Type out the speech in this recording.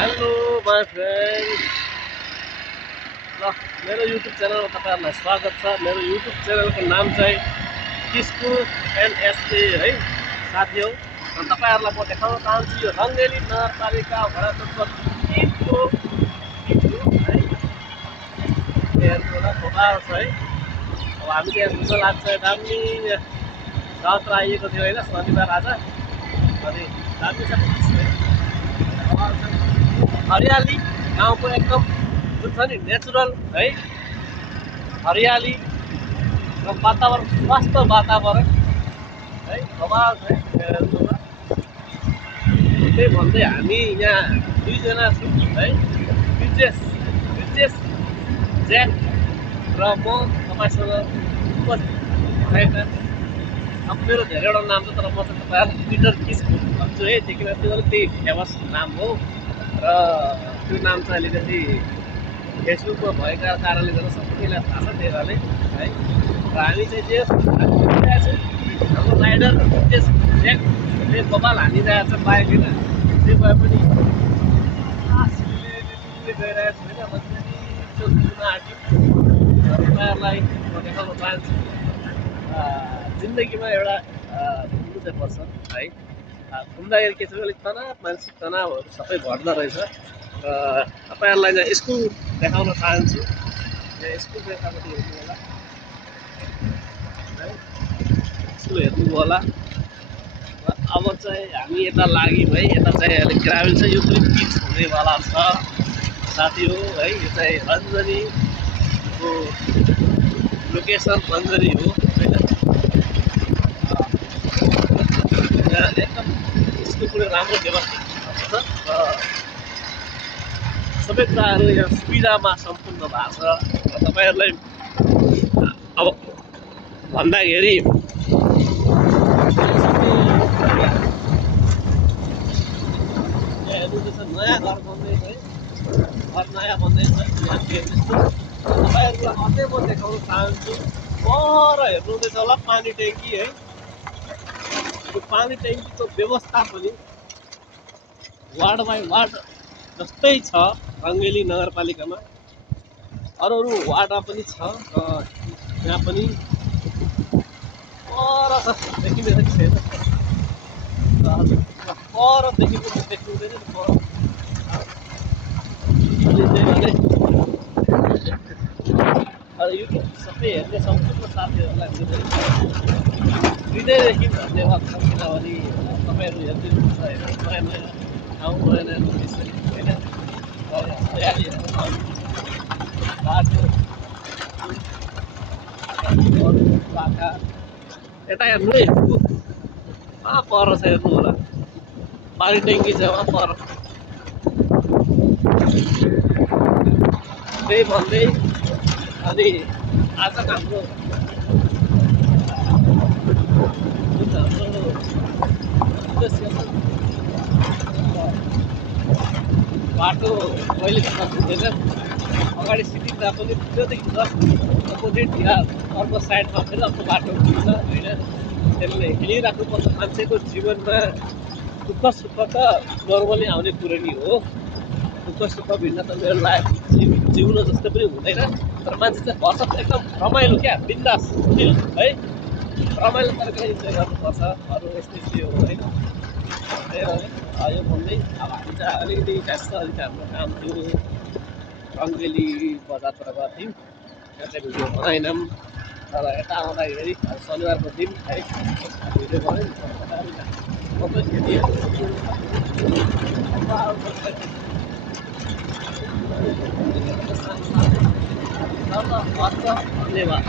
Hello my friend, ल मेरो YouTube च्यानलमा तपाईँहरूलाई स्वागत छ। मेरो युट्युब च्यानलको नाम चाहिँ किस्कु एनएसए है साथी हो। तपाईँहरूलाई म देखाउन चाहन्छु यो रङ्गेली नगरपालिका वडा नम्बर 3 को है हेर्नु खोपाल छ है। अब हामी यहाँ घुम्न लाग्छ, दामी रथ आइएको थियो होइन शनिबार आज, अनि दामी छ हरियाली गाउँको एकदम जुन छ नि नेचुरल है हरियाली र वातावरण स्वस्थ वातावरण है कमाल छ हेर्नुमा। त्यही भन्दै हामी यहाँ दुईजना छौँ है, ब्रिजेश ज्याक र म तपाईँसँग उपस्थित भएका। अब मेरो धेरैवटा नाम छ, तर म चाहिँ तपाईँहरूलाई पिटर किस्कु भन्छु है, त्यो किन त्यो त्यही फेमस नाम हो र त्यो नाम चाहिँ अलिकति फेसबुकमा भएका कारणले गर्दा सबैलाई थाहा छ, त्यही भएर है। र हामी चाहिँ जे हाम्रो राइडर ब्रिजेश ज्याकले बबाल हानिरहेको छ बाइक होइन, जे भए पनि गइरहेको छ होइन, मजाले आँट्यो। तपाईँहरूलाई म देखाउन चाहन्छु जिन्दगीमा एउटा घुम्नु चाहिँ पर्छ है। घुम्दाखेरि के छ अलिक तनाव, मानसिक तनावहरू सबै घट्दो रहेछ। र तपाईँहरूलाई यहाँ स्कुल देखाउन चाहन्छु, यहाँ स्कुल यतापट्टि हेर्नु होला है, स्कुल हेर्नु होला। अब चाहिँ हामी यता लाग्यौँ है, यता चाहिँ अलिक ग्रामीण छ, यो पनि पिच हुनेवाला छ साथी हो है। यो चाहिँ रञ्जनीको लोकेसन रञ्जनी हो होइन। यहाँ एकदम स्कुल पनि राम्रो व्यवस्थित छ र सबै कुराहरू यहाँ सुविधामा सम्पूर्ण भएको छ। र तपाईँहरूलाई अब भन्दाखेरि हेर्नुहुँदैछ नयाँ घर बन्दैछ है, घर नयाँ बन्दैछ यहाँ हेर्नुहोस्। तपाईँहरूलाई अझै म देखाउन चाहन्छु, पर हेर्नुहुँदैछ होला पानी ट्याङ्की है। यो पानी ट्याङ्कीको व्यवस्था पनि वार्ड बाई वार्ड जस्तै छ रङ्गेली नगरपालिकामा, अरू वार्डमा पनि छ। यहाँ पनि पर छ, देखिँदैन कि छैन, परदेखि पनि देख्नुहुँदैन नि पर। युट्युब सबै हेर्ने सम्पूर्ण साथीहरूलाई हृदयदेखि धन्यवाद छ, किनभने तपाईँहरू हेरिदिनुहुन्छ होइन, नयाँ नयाँ ठाउँ नयाँ नयाँ मानिसहरू होइन, बाटो बाटा यता हेर्नु है, कहाँ पर छ हेर्नु होला, पानी ट्याङ्की छ वहाँ पर। त्यही भन्दै अनि आज हाम्रो बाटो कहिले खत्तम हुँदैन, अगाडि सिटिँदा पनि त्योदेखि जस्ट अपोजिट या अर्को साइडमा फेरि अर्को बाटो हुन्छ होइन। त्यसले हिँडिराख्नुपर्छ। मान्छेको जीवनमा दुःख सुख त नर्मली आउने कुरो नि हो, दुःख सुख भिन्न त मेरो लाइफ जिउनु जस्तो पनि हुँदैन। तर मान्छे चाहिँ भर्छ एकदम रमाइलो क्या, बिन्दास फिल है, रमाइलो तरिकाले इन्जोय गर्नुपर्छ। अरू यस्तै थियो होइन। यो भन्दै अब हामी चाहिँ अलिकति व्यस्त, अलिक हाम्रो काम थियो, रङ्गेली बजारतिर गएको थियौँ, त्यहाँ चाहिँ भिडियो बनाएनौँ। तर यता आउँदाखेरि अब शनिबारको दिन है भिडियो बनायो नि, धन्यवाद।